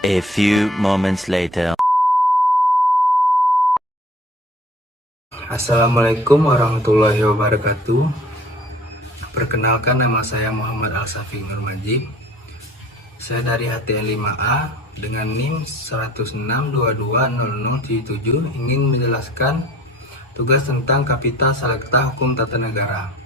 A few moments later. Assalamualaikum warahmatullahi wabarakatuh. Perkenalkan, nama saya Muhammad Al-Safiq Nur Majib. Saya dari HTN 5A dengan NIM 106220077 ingin menjelaskan tugas tentang Kapita Selekta Hukum Tata Negara.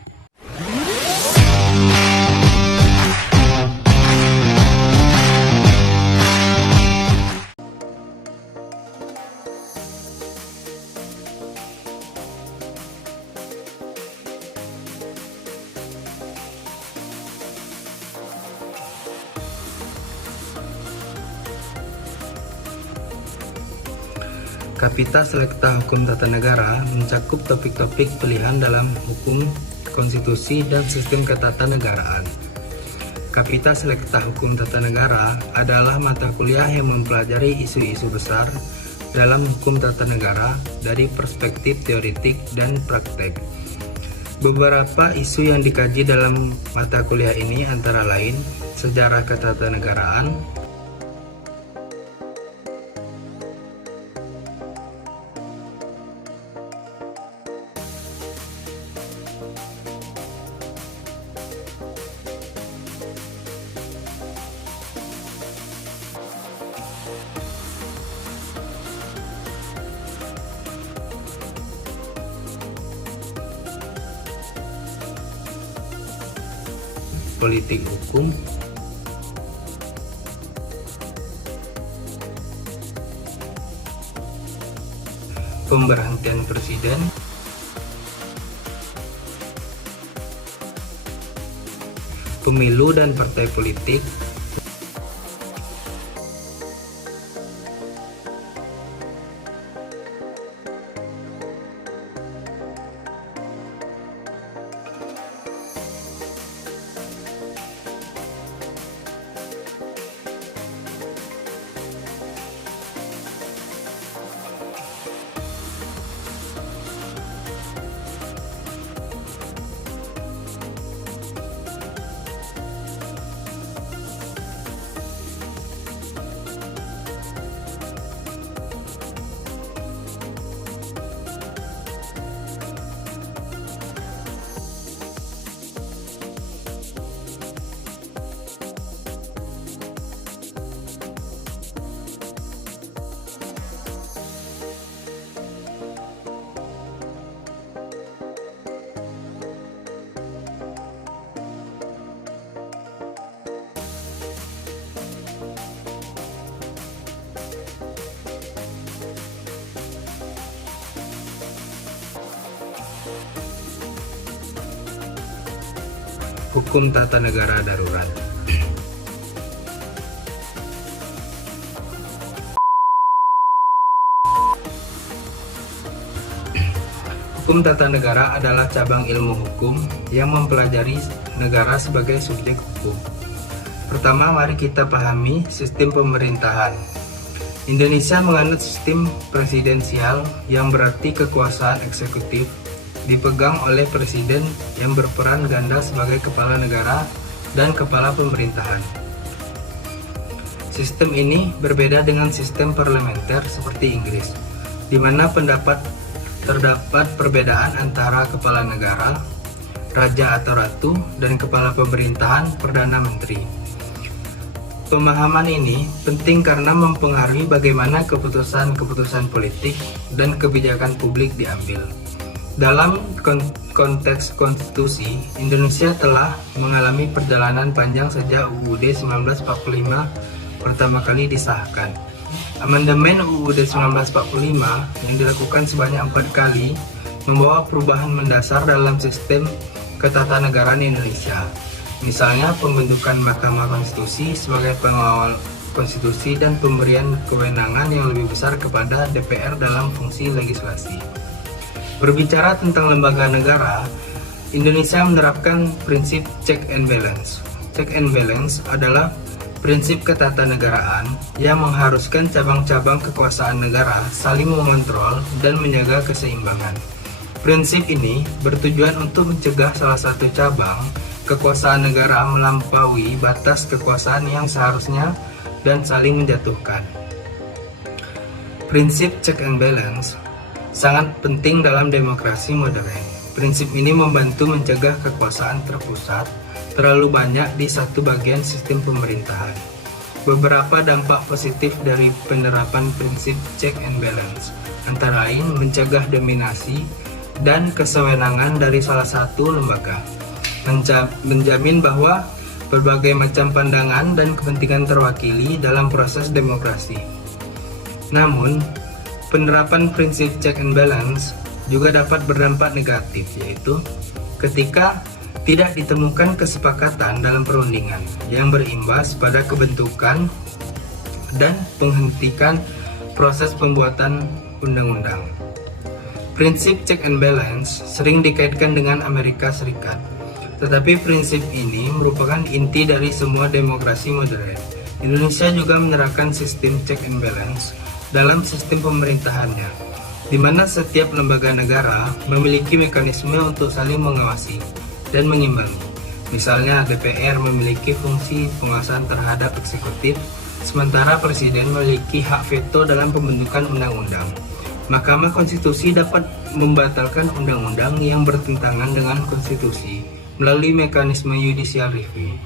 Kapita Selekta Hukum Tata Negara mencakup topik-topik pilihan dalam hukum, konstitusi, dan sistem ketatanegaraan. Kapita Selekta Hukum Tata Negara adalah mata kuliah yang mempelajari isu-isu besar dalam hukum tata negara dari perspektif teoretik dan praktek. Beberapa isu yang dikaji dalam mata kuliah ini antara lain sejarah ketatanegaraan, politik hukum, pemberhentian presiden, pemilu dan partai politik, hukum tata negara darurat. Hukum tata negara adalah cabang ilmu hukum yang mempelajari negara sebagai subjek hukum. Pertama, mari kita pahami sistem pemerintahan. Indonesia menganut sistem presidensial yang berarti kekuasaan eksekutif dipegang oleh presiden yang berperan ganda sebagai kepala negara dan kepala pemerintahan. Sistem ini berbeda dengan sistem parlementer seperti Inggris, di mana terdapat perbedaan antara kepala negara, raja atau ratu, dan kepala pemerintahan, perdana menteri. Pemahaman ini penting karena mempengaruhi bagaimana keputusan-keputusan politik dan kebijakan publik diambil. Dalam konteks konstitusi, Indonesia telah mengalami perjalanan panjang sejak UUD 1945 pertama kali disahkan. Amandemen UUD 1945 yang dilakukan sebanyak 4 kali membawa perubahan mendasar dalam sistem ketatanegaraan Indonesia. Misalnya pembentukan Mahkamah Konstitusi sebagai pengawal konstitusi dan pemberian kewenangan yang lebih besar kepada DPR dalam fungsi legislasi. Berbicara tentang lembaga negara, Indonesia menerapkan prinsip check and balance. Check and balance adalah prinsip ketatanegaraan yang mengharuskan cabang-cabang kekuasaan negara saling mengontrol dan menjaga keseimbangan. Prinsip ini bertujuan untuk mencegah salah satu cabang kekuasaan negara melampaui batas kekuasaan yang seharusnya dan saling menjatuhkan. Prinsip check and balance sangat penting dalam demokrasi modern. Prinsip ini membantu mencegah kekuasaan terpusat terlalu banyak di satu bagian sistem pemerintahan. Beberapa dampak positif dari penerapan prinsip check and balance antara lain mencegah dominasi dan kesewenangan dari salah satu lembaga, menjamin bahwa berbagai macam pandangan dan kepentingan terwakili dalam proses demokrasi. Namun, penerapan prinsip check and balance juga dapat berdampak negatif, yaitu ketika tidak ditemukan kesepakatan dalam perundingan yang berimbas pada kebentukan dan penghentikan proses pembuatan undang-undang. Prinsip check and balance sering dikaitkan dengan Amerika Serikat, tetapi prinsip ini merupakan inti dari semua demokrasi modern. Indonesia juga menerapkan sistem check and balance dalam sistem pemerintahannya, di mana setiap lembaga negara memiliki mekanisme untuk saling mengawasi dan mengimbangi. Misalnya, DPR memiliki fungsi pengawasan terhadap eksekutif, sementara Presiden memiliki hak veto dalam pembentukan undang-undang. Mahkamah Konstitusi dapat membatalkan undang-undang yang bertentangan dengan konstitusi melalui mekanisme judicial review.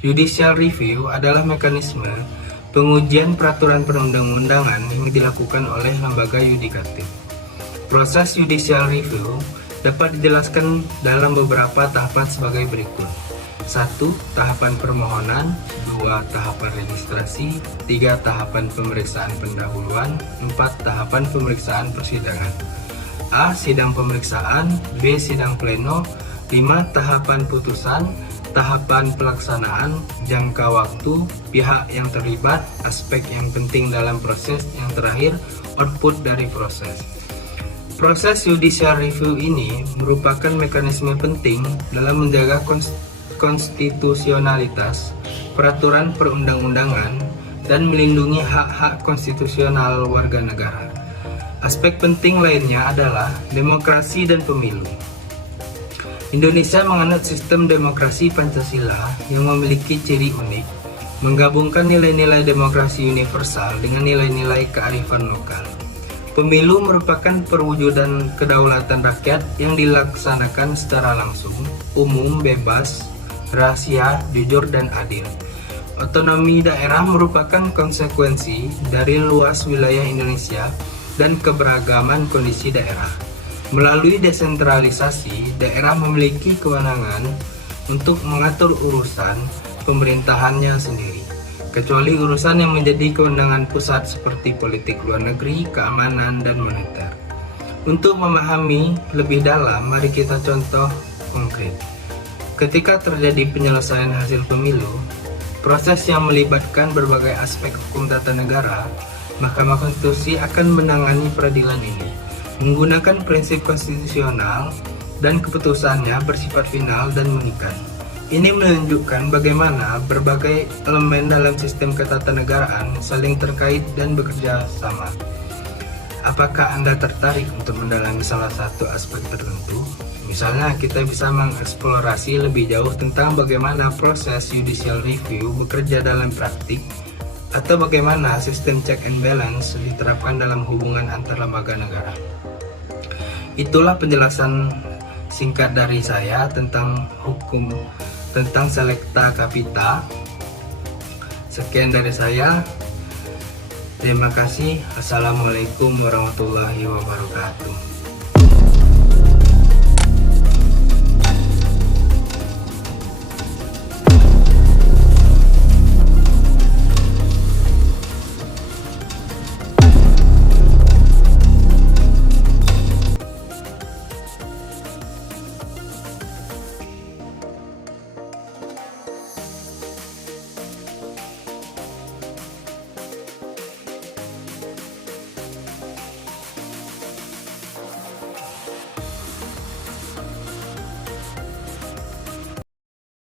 Judicial review adalah mekanisme pengujian peraturan perundang-undangan yang dilakukan oleh lembaga yudikatif. Proses judicial review dapat dijelaskan dalam beberapa tahapan sebagai berikut. 1. Tahapan permohonan. 2. Tahapan registrasi. 3. Tahapan pemeriksaan pendahuluan. 4. Tahapan pemeriksaan persidangan. A. Sidang pemeriksaan. B. Sidang pleno. 5. Tahapan putusan. Tahapan pelaksanaan. Jangka waktu. Pihak yang terlibat. Aspek yang penting dalam proses. Yang terakhir, output dari proses. Proses judicial review ini merupakan mekanisme penting dalam menjaga konstitusionalitas peraturan perundang-undangan dan melindungi hak-hak konstitusional warga negara. Aspek penting lainnya adalah demokrasi dan pemilu. Indonesia menganut sistem demokrasi Pancasila yang memiliki ciri unik, menggabungkan nilai-nilai demokrasi universal dengan nilai-nilai kearifan lokal. Pemilu merupakan perwujudan kedaulatan rakyat yang dilaksanakan secara langsung, umum, bebas, rahasia, jujur, dan adil. Otonomi daerah merupakan konsekuensi dari luas wilayah Indonesia dan keberagaman kondisi daerah. Melalui desentralisasi, daerah memiliki kewenangan untuk mengatur urusan pemerintahannya sendiri, kecuali urusan yang menjadi kewenangan pusat seperti politik luar negeri, keamanan, dan moneter. Untuk memahami lebih dalam, mari kita contoh konkret. Ketika terjadi penyelesaian hasil pemilu, proses yang melibatkan berbagai aspek hukum tata negara, Mahkamah Konstitusi akan menangani peradilan ini menggunakan prinsip konstitusional dan keputusannya bersifat final dan mengikat. Ini menunjukkan bagaimana berbagai elemen dalam sistem ketatanegaraan saling terkait dan bekerja sama. Apakah Anda tertarik untuk mendalami salah satu aspek tertentu? Misalnya, kita bisa mengeksplorasi lebih jauh tentang bagaimana proses judicial review bekerja dalam praktik, atau bagaimana sistem check and balance diterapkan dalam hubungan antar lembaga negara. Itulah penjelasan singkat dari saya tentang hukum, tentang Selecta Capita. Sekian dari saya. Terima kasih. Assalamualaikum warahmatullahi wabarakatuh.